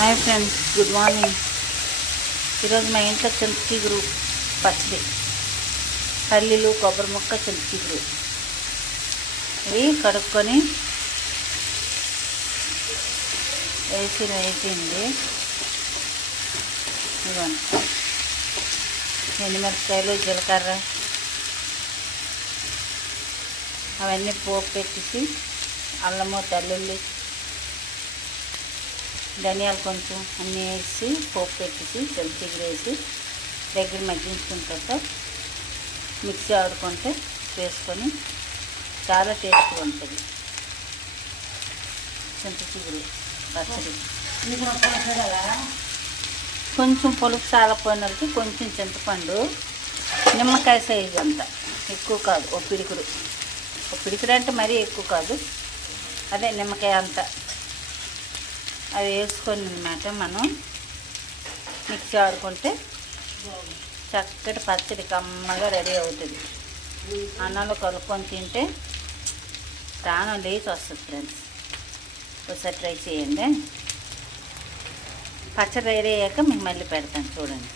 Hi friends, good morning. ఈరోజు మా ఇంట్లో చింతచిగురు పచ్చడి, పల్లీలు, కొబ్బరి ముక్క, చింతచిగురు ఇవి కడుక్కొని వేసింది. ఇదిగోండి, ఎండుమిరపకాయలు, జీలకర్ర అవన్నీ పోపు పెట్టేసి, అల్లము, తెల్లుల్లి, ధనియాలు కొంచెం అన్నీ వేసి పోపు పెట్టేసి చింతచిగురు వేసి దగ్గర మగ్గించుకున్న తర్వాత మిక్సీ ఆడుకుంటే వేసుకొని చాలా టేస్ట్గా ఉంటుంది చింతచిగురు పచ్చడి. కొంచెం పులుపు చాలపోయినకి కొంచెం చింతపండు, నిమ్మకాయ సైజు అంత, ఎక్కువ కాదు, ఒక పిడికుడు అంటే మరీ ఎక్కువ కాదు, అదే నిమ్మకాయ అంత అవి వేసుకొని అన్నమాట మనం మిక్సీ ఆడుకుంటే చక్కటి పచ్చడి కమ్మగా రెడీ అవుతుంది. అన్నంలో కలుపుకొని తింటే ప్రాణం లేచి వస్తుంది ఫ్రెండ్స్. ఒకసారి ట్రై చేయండి. పచ్చడి రెడీ అయ్యాక మీకు మళ్ళీ పెడతాను, చూడండి.